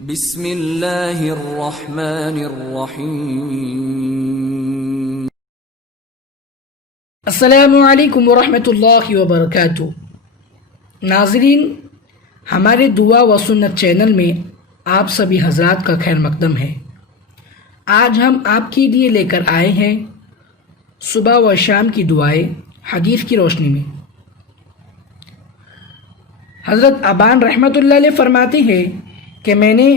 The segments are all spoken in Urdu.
بسم اللہ الرحمن الرحیم۔ السلام علیکم ورحمۃ اللہ وبرکاتہ۔ ناظرین، ہمارے دعا و سنت چینل میں آپ سبھی حضرات کا خیر مقدم ہے۔ آج ہم آپ کے لیے لے کر آئے ہیں صبح و شام کی دعائیں حدیث کی روشنی میں۔ حضرت ابان رحمۃ اللہ علیہ فرماتے ہیں کہ میں نے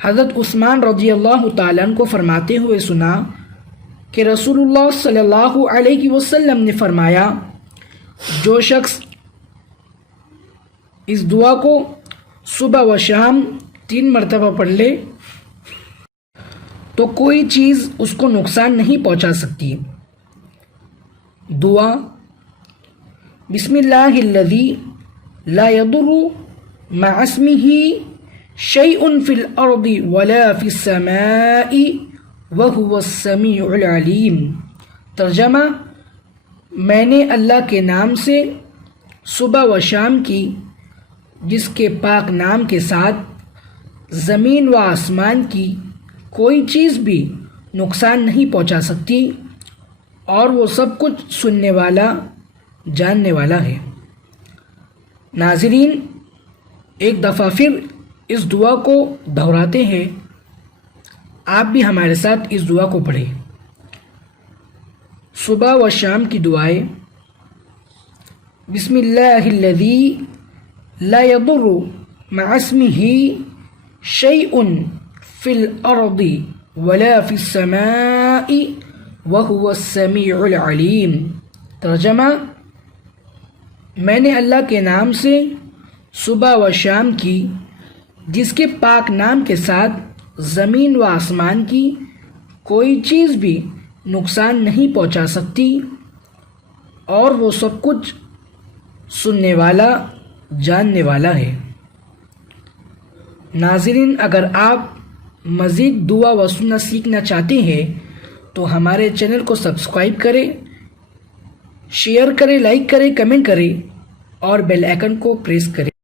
حضرت عثمان رضی اللہ تعالیٰ عنہ کو فرماتے ہوئے سنا کہ رسول اللہ صلی اللہ علیہ وسلم نے فرمایا، جو شخص اس دعا کو صبح و شام 3 مرتبہ پڑھ لے تو کوئی چیز اس کو نقصان نہیں پہنچا سکتی۔ دعا: بسم اللہ الذی لا یضر مع اسمہ شیء فی الارض ولا فی السماء وہو السمیع العلیم۔ ترجمہ: میں نے اللہ کے نام سے صبح و شام کی، جس کے پاک نام کے ساتھ زمین و آسمان کی کوئی چیز بھی نقصان نہیں پہنچا سکتی، اور وہ سب کچھ سننے والا، جاننے والا ہے۔ ناظرین، ایک دفعہ پھر اس دعا کو دہراتے ہیں، آپ بھی ہمارے ساتھ اس دعا کو پڑھیں۔ صبح و شام کی دعائیں: بسم اللہ الذی لا یضر مع اسمہ شیء فی الارض ولا فی السماء وہو السمیع العلیم۔ ترجمہ: میں نے اللہ کے نام سے صبح و شام کی، جس کے پاک نام کے ساتھ زمین و آسمان کی کوئی چیز بھی نقصان نہیں پہنچا سکتی، اور وہ سب کچھ سننے والا، جاننے والا ہے۔ ناظرین، اگر آپ مزید دعا و سنت سیکھنا چاہتے ہیں تو ہمارے چینل کو سبسکرائب کریں، شیئر کریں، لائک کریں، کمنٹ کریں اور بیل آئیکن کو پریس کریں۔